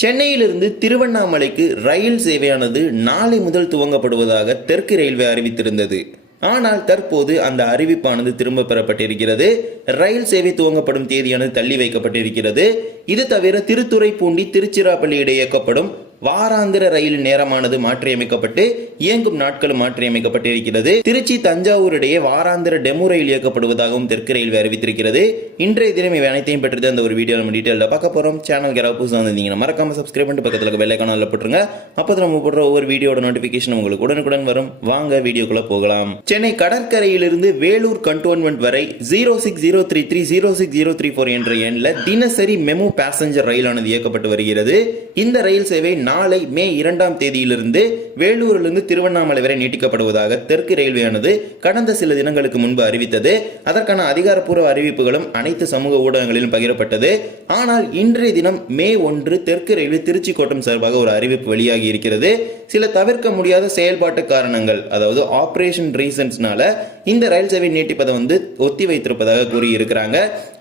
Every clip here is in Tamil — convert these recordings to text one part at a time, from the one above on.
சென்னையிலிருந்து திருவண்ணாமலைக்கு ரயில் சேவையானது நாளை முதல் துவங்கப்படுவதாக தெற்கு ரயில்வே அறிவித்திருந்தது. ஆனால் தற்போது அந்த அறிவிப்பானது திரும்ப பெறப்பட்டிருக்கிறது. ரயில் சேவை துவங்கப்படும் தேதியானது தள்ளி வைக்கப்பட்டிருக்கிறது. இது தவிர திருத்துறைப்பூண்டி திருச்சிராப்பள்ளி இடையே இயக்கப்படும் வாராந்திர ரயில் நேரமானது மாற்றியமைக்கப்பட்டு இயங்கும் நாட்களும் மாற்றியமைக்கப்பட்டிருக்கிறது. திருச்சி தஞ்சாவூர் இடையே வாராந்திர டெமோ ரயில் இயக்கப்படுவதாகவும் தெற்கு ரயில்வே அறிவித்திருக்கிறது. இன்றைய தினம் இவை அனைத்தையும் பெற்றது அந்த ஒரு வீடியோ நம்ம டீட்டெயிலில் பார்க்க போறோம். சேனல் யாராவது புதுசாக வந்திருந்தீங்கன்னா மறக்காம சப்ஸ்கிரைப் பண்ணிட்டு பக்கத்தில் வெள்ளை காணல போட்டுருங்க. அப்போ நம்ம போடுற ஒவ்வொரு வீடியோட நோட்டிஃபிகேஷன் உங்களுக்கு உடனுக்குடன் வரும். வாங்க வீடியோக்குள்ள போகலாம். சென்னை கடற்கரையிலிருந்து வேலூர் கண்டோன்மெண்ட் வரை zero six zero three three zero six zero three four என்ற எண்ணில் தினசரி மெமு பேசஞ்சர் ரயிலானது இயக்கப்பட்டு வருகிறது. இந்த ரயில் சேவை நாளை மே இரண்டாம் தேதியிலிருந்து வேலூரிலிருந்து திருவண்ணாமலை வரை நீட்டிக்கப்படுவதாக தெற்கு ரயில்வேயானது கடந்த சில தினங்களுக்கு முன்பு அறிவித்தது. அதற்கான அதிகாரப்பூர்வ அறிவிப்புகளும் அனைத்து சமூக ஊடகங்களிலும் பகிரப்பட்டது. ஆனால் இன்றைய தினம் மே ஒன்று தெற்கு ரயில்வே திருச்சி கோட்டம் சார்பாக ஒரு அறிவிப்பு வெளியாகி இருக்கிறது. சில தவிர்க்க முடியாத செயல்பாட்டு காரணங்கள் அதாவது ஆபரேஷன் ரீசன்ஸ்னால இந்த ரயில் சேவை நீட்டிப்பதை வந்து ஒத்தி வைத்திருப்பதாக கூறியிருக்கிறாங்க.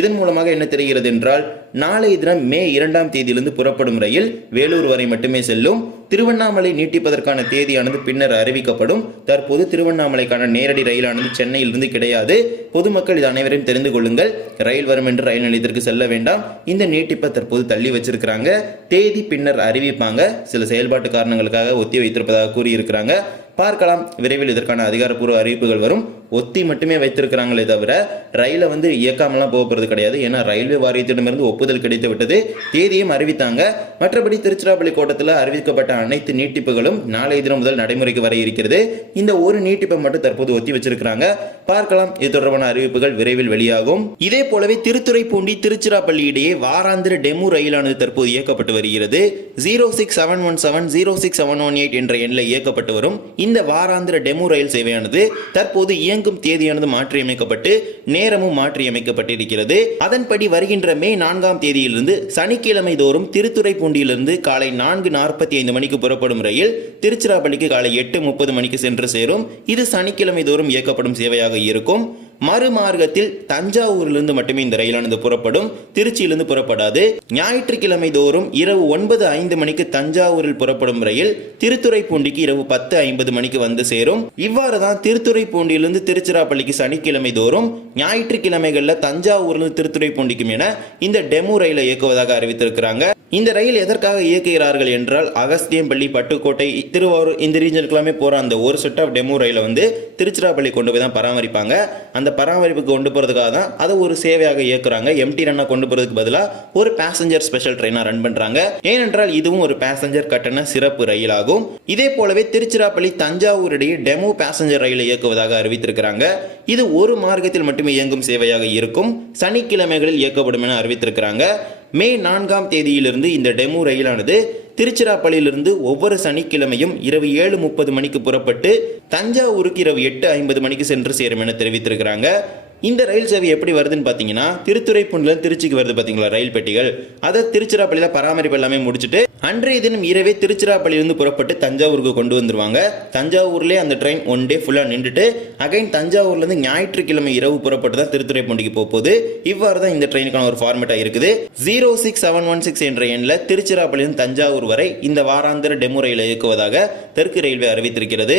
இதன் மூலமாக என்ன தெரிகிறது என்றால் நாளைய தினம் மே இரண்டாம் தேதியிலிருந்து புறப்படும் ரயில் வேலூர் வரை மட்டுமே செல்லும். திருவண்ணாமலை நீட்டிப்பதற்கான தேதியானது பின்னர் அறிவிக்கப்படும். தற்போது திருவண்ணாமலைக்கான நேரடி ரயிலானது சென்னையிலிருந்து கிடையாது. பொதுமக்கள் இது அனைவரையும் தெரிந்து கொள்ளுங்கள். ரயில் வரும் என்று ரயில் நிலையத்திற்கு செல்ல வேண்டாம். இந்த நீட்டிப்பை தற்போது தள்ளி வச்சிருக்கிறாங்க. தேதி பின்னர் அறிவிப்பாங்க. சில செயல்பாட்டு காரணங்களுக்காக ஒத்தி வைத்திருப்பதாக கூறியிருக்கிறாங்க. பார்க்கலாம். விரைவில் இதற்கான அதிகாரப்பூர்வ அறிவிப்புகள் வரும். ஒத்தி மட்டுமே வைத்திருக்கிறாங்களே தவிர ரயிலை வந்து இயக்காமலாம் போக போகிறது கிடையாது. ஏன்னா ரயில்வே வாரியத்திடமிருந்து ஒப்புதல் கிடைத்து விட்டது. தேதியும் அறிவித்தாங்க. மற்றபடி திருச்சிராப்பள்ளி கோட்டத்தில் அறிவிக்கப்பட்ட அனைத்து நீட்டிப்புகளும் நாளை தினம் முதல் நடைமுறைக்கு வர இருக்கிறது. இந்த ஒரு நீட்டிப்பை மட்டும் தற்போது ஒத்தி வச்சிருக்கிறாங்க. பார்க்கலாம். இது தொடர்பான அறிவிப்புகள் விரைவில் வெளியாகும். இதே போலவே திருத்துறைப்பூண்டி திருச்சிராப்பள்ளி இடையே வாராந்திர டெமு ரயிலானது தற்போது இயக்கப்பட்டு வருகிறது. Zero six seven one seven zero six seven one eight என்ற எண்ணில் இயக்கப்பட்டு வரும். இந்த வாராந்திர டெமு ரயில் சேவையானது தற்போது இயங்கும் தேதியானது மாற்றியமைக்கப்பட்டு நேரமும் மாற்றியமைக்கப்பட்டிருக்கிறது. அதன்படி வருகின்ற மே நான்காம் தேதியிலிருந்து சனிக்கிழமை தோறும் திருத்துறைப்பூண்டியிலிருந்து காலை நான்கு நாற்பத்தி ஐந்து மணிக்கு புறப்படும் ரயில் திருச்சிராப்பள்ளிக்கு காலை எட்டு முப்பது மணிக்கு சென்று சேரும். இது சனிக்கிழமை தோறும் இயக்கப்படும் சேவையாக இருக்கும். மறுமார்க்கத்தில் தஞ்சாவூரிலிருந்து மட்டுமே இந்த ரயிலானது புறப்படும். திருச்சியிலிருந்து புறப்படாது. ஞாயிற்றுக்கிழமை தோறும் இரவு ஒன்பது ஐந்து மணிக்கு தஞ்சாவூரில் புறப்படும் ரயில் திருத்துறைப்பூண்டிக்கு இரவு பத்து ஐம்பது மணிக்கு வந்து சேரும். இவ்வாறு தான் திருத்துறைப்பூண்டியிலிருந்து திருச்சிராப்பள்ளிக்கு சனிக்கிழமை தோறும் ஞாயிற்றுக்கிழமைகளில் தஞ்சாவூரிலிருந்து திருத்துறைப்பூண்டிக்கும் என இந்த டெமோ ரயிலை இயக்குவதாக அறிவித்திருக்கிறாங்க. இந்த ரயில் எதற்காக இயக்குகிறார்கள் என்றால் அகஸ்தியம்பள்ளி பட்டுக்கோட்டை திருவாரூர் இந்த ரீஜனுக்கு எல்லாமே போகிற அந்த ஒரு செட் ஆஃப் டெமோ ரயிலை வந்து திருச்சிராப்பள்ளி கொண்டு போய் தான் பராமரிப்பாங்க. அந்த பராமரிப்புக்கு கொண்டு போகிறதுக்காக தான் அதை ஒரு சேவையாக இயக்குறாங்க. எம்டி ரன்னாக கொண்டு போகிறதுக்கு பதிலாக ஒரு பேசஞ்சர் ஸ்பெஷல் ட்ரெயினாக ரன் பண்ணுறாங்க ஏனென்றால் இதுவும் ஒரு பேசஞ்சர் கட்டண சிறப்பு ரயில் ஆகும் இதே போலவே திருச்சிராப்பள்ளி தஞ்சாவூர் இடையே டெமோ பேசஞ்சர் ரயிலை இயக்குவதாக அறிவித்திருக்கிறாங்க. இது ஒரு மார்க்கத்தில் மட்டுமே இயங்கும் சேவையாக இருக்கும். சனிக்கிழமைகளில் இயக்கப்படும் என அறிவித்திருக்கிறாங்க. மே நான்காம் தேதியிலிருந்து இந்த டெமோ ரயிலானது திருச்சிராப்பள்ளியிலிருந்து ஒவ்வொரு சனிக்கிழமையும் இரவு ஏழு முப்பது மணிக்கு புறப்பட்டு தஞ்சாவூருக்கு இரவு எட்டு ஐம்பது மணிக்கு சென்று சேரும் என தெரிவித்திருக்கிறாங்க. இந்த ரயில் சேவை எப்படி வருதுன்னு பார்த்தீங்கன்னா திருத்துறைப்பூண்டில் திருச்சிக்கு வருது பார்த்தீங்களா ரயில் பெட்டிகள். அதை திருச்சிராப்பள்ளியில் பராமரிப்பு எல்லாமே முடிச்சுட்டு அன்றைய தினம் இரவே திருச்சிராப்பள்ளியிலிருந்து புறப்பட்டு தஞ்சாவூருக்கு கொண்டு வந்துருவாங்க. தஞ்சாவூர்லேயே அந்த ட்ரெயின் ஒன் டே ஃபுல்லாக நின்றுட்டு அகைன் தஞ்சாவூர்லேருந்து ஞாயிற்றுக்கிழமை இரவு புறப்பட்டு தான் திருத்துறைப்பூண்டிக்கு போகுது இவ்வாறு தான் இந்த ட்ரெயினுக்கான ஒரு ஃபார்மேட்டாக இருக்குது. Zero six seven one six என்ற எண்ணில் திருச்சிராப்பள்ளியிலிருந்து தஞ்சாவூர் வரை இந்த வாராந்திர டெமோ ரயிலை இயக்குவதாக தெற்கு ரயில்வே அறிவித்திருக்கிறது.